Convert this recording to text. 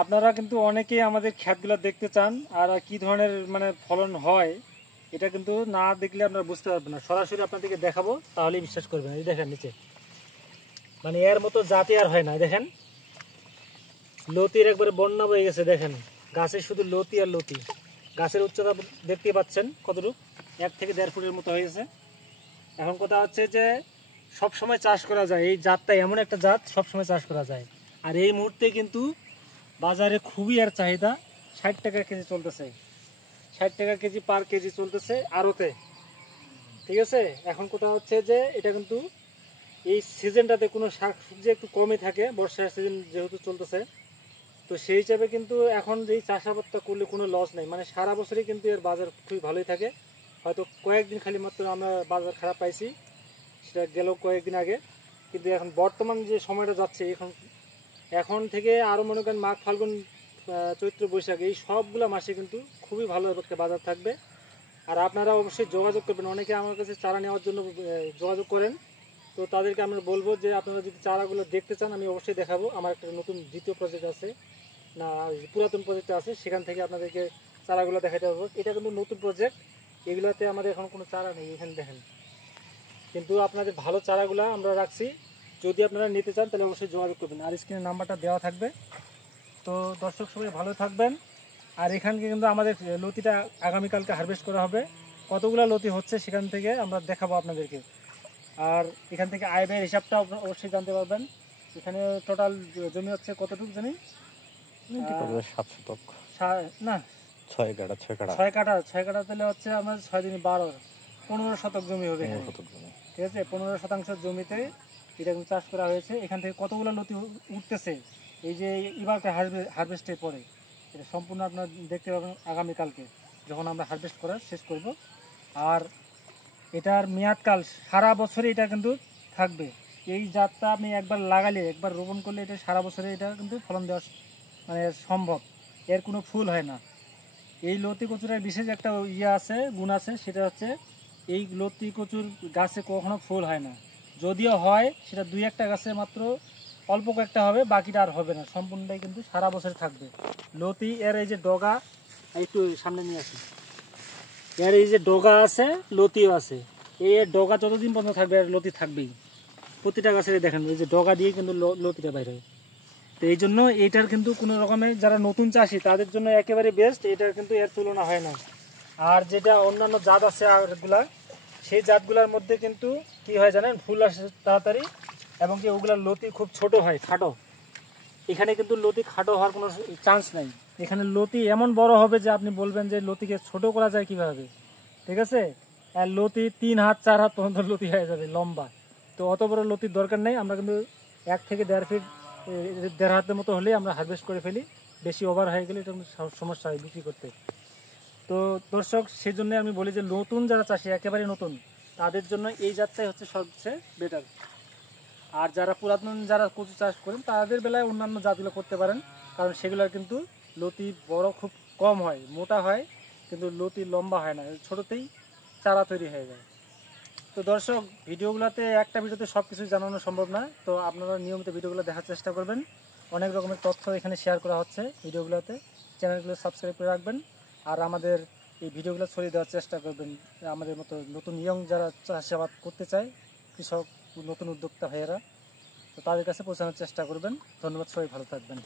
আপনারা কিন্তু অনেকেই আমাদের ক্ষেতগুলো দেখতে চান আর কি ধরনের মানে ফলন হয় এটা কিন্তু না দেখলে আপনারা বুঝতে পারবেন না। সরাসরি আপনাদেরকে দেখাবো তাহলেই বিশ্বাস করবেন। এই দেখেন নিচে মানে এর মতো জাতি আর হয় না। দেখেন লতির একবারে বন্যা বয়ে গেছে। দেখেন গাছে শুধু লতি আর লতি। গাছের উচ্চতা দেখতে পাচ্ছেন কতটুকু, 1 থেকে 1.5 ফুটের মতো হয়ে গেছে। এখন কথা হচ্ছে যে সব সময় চাষ করা যায়, এই জাতটা এমন একটা জাত সব সময় চাষ করা যায়। আর এই মুহূর্তে কিন্তু বাজারে খুবই এর চাহিদা। 60 টাকা কেজি চলতেছে, 60 টাকা কেজি পার কেজি চলতেছে আড়তে। ঠিক আছে, এখন কথা হচ্ছে যে এটা কিন্তু এই সিজনটাতে কোনো শাক সবজি একটু কমই থাকে, বর্ষার সিজন যেহেতু চলতেছে। তো সেই হিসাবে কিন্তু এখন যেই চাষাবাদটা করলে কোনো লস নেই, মানে সারা বছরই কিন্তু এর বাজার খুবই ভালোই থাকে। হয়তো কয়েকদিন খালি মাত্র আমরা বাজার খারাপ পাইছি, সেটা গেল কয়েকদিন আগে। কিন্তু এখন বর্তমান যে সময়টা যাচ্ছে এখন থেকে আরও মনে করেন মাঘ ফাল্গুন চৈত্র বৈশাখ এই সবগুলো মাসে কিন্তু খুবই ভালো একটা বাজার থাকবে। আর আপনারা অবশ্যই যোগাযোগ করবেন। অনেকে আমার কাছে চারা নেওয়ার জন্য যোগাযোগ করেন, তো তাদেরকে আমরা বলবো যে আপনারা যদি চারাগুলো দেখতে চান আমি অবশ্যই দেখাবো। আমার একটা নতুন দ্বিতীয় প্রজেক্ট আছে, না পুরাতন প্রজেক্ট আছে, সেখান থেকে আপনাদেরকে চারাগুলো দেখাতে পারবো। এটা কিন্তু নতুন প্রজেক্ট, এগুলোতে আমাদের এখন কোনো চারা নেই এখানে দেখেন। কিন্তু আপনাদের ভালো চারাগুলো আমরা রাখছি, যদি আপনারা নিতে চান তাহলে অবশ্যই যোগাযোগ করবেন। আর স্ক্রিনে নাম্বারটা দেওয়া থাকবে। তো দর্শক সবাই ভালো থাকবেন। আর এখানকে কিন্তু আমাদের লতিটা আগামীকালকে হারভেস্ট করা হবে। কতগুলো লতি হচ্ছে সেখান থেকে আমরা দেখাবো আপনাদেরকে। আর এখান থেকে আয় ব্যয়ের হিসাবটা অবশ্যই জানতে পারবেন। এখানে টোটাল জমি হচ্ছে কতটুকু জানি 7 শতক না 6 কাঠা তাহলে হচ্ছে আমার 6 দিনে 15 শতক জমি হবে। ঠিক আছে, 15 শতাংশ জমিতে এটা কিন্তু চাষ করা হয়েছে। এখান থেকে কতগুলো লতি উঠতেছে এই যে এবারটা হারভেস্টের পরে, এটা সম্পূর্ণ আপনার দেখতে পাবেন আগামীকালকে যখন আমরা হারভেস্ট করা শেষ করব। আর এটার মেয়াদকাল সারা বছরে এটা কিন্তু থাকবে। এই জাতটা আপনি একবার লাগালে, একবার রোপণ করলে এটা সারা বছরে এটা কিন্তু ফলন দেওয়া মানে সম্ভব। এর কোনো ফুল হয় না। এই লতি কচুরের বিশেষ একটা আছে, গুণ আছে, সেটা হচ্ছে এই লতি কচুর গাছে কখনো ফুল হয় না। যদিও হয় সেটা 2-1টা গাছে মাত্র অল্প কয়েকটা হবে, বাকিটা আর হবে না। সম্পূর্ণটাই কিন্তু সারা বছর থাকবে লতি। এর এই যে ডগা, একটু সামনে নিয়ে আসি, এর এই যে ডগা আছে লতিও আছে। এই ডগা যতদিন পর্যন্ত থাকবে আর লতি থাকবেই। প্রতিটা গাছের দেখেন এই যে ডগা দিয়ে কিন্তু লতিটা বাইরে হয়। তো এই জন্য এইটার কিন্তু কোনো রকমের যারা নতুন চাষি তাদের জন্য একেবারে বেস্ট, এটার কিন্তু এর তুলনা হয় না। আর যেটা অন্যান্য জাত আছে আরগুলা, সেই জাতগুলোর মধ্যে কিন্তু কি হয় জানেন, ফুল আসে তাড়াতাড়ি এবং কি ওগুলার লতি খুব ছোট হয়, খাটো। এখানে কিন্তু লতি খাটো হওয়ার কোনো চান্স নাই। এখানে লতি এমন বড় হবে যে আপনি বলবেন যে লতিকে ছোট করা যায় কিভাবে। ঠিক আছে, আর লতি 3 হাত 4 হাত পর্যন্ত লতি হয়ে যাবে লম্বা। তো অত বড় লতির দরকার নেই। আমরা কিন্তু 1 থেকে 1.5 ফিট 1.5 হাতের মতো হলেই আমরা হারভেস্ট করে ফেলি। বেশি ওভার হয়ে গেলে এটা সমস্যা হয় বিক্রি করতে। তো দর্শক সেই জন্য আমি বলি যে নতুন যারা চাষি একেবারে নতুন তাদের জন্য এই জাতটাই হচ্ছে সবচেয়ে বেটার। আর যারা পুরাতন যারা কচু চাষ করেন তাদের বেলায় অন্যান্য জাতগুলো করতে পারেন, কারণ সেগুলোর কিন্তু লতি বড় খুব কম হয়, মোটা হয়, কিন্তু লতি লম্বা হয় না, ছোটোতেই চারা তৈরি হয়ে যায়। তো দর্শক ভিডিওগুলোতে একটা ভিডিওতে সব কিছু জানানো সম্ভব না, তো আপনারা নিয়মিত ভিডিওগুলো দেখার চেষ্টা করবেন। অনেক রকমের তথ্য এখানে শেয়ার করা হচ্ছে ভিডিওগুলোতে। চ্যানেলগুলো সাবস্ক্রাইব করে রাখবেন আর আমাদের এই ভিডিওগুলো ছড়িয়ে দেওয়ার চেষ্টা করবেন। আমাদের মতো নতুন ইয়ং যারা চাষাবাদ করতে চায়, কৃষক নতুন উদ্যোক্তা ভাইয়েরা, তো তাদের কাছে পৌঁছানোর চেষ্টা করবেন। ধন্যবাদ, সবাই ভালো থাকবেন।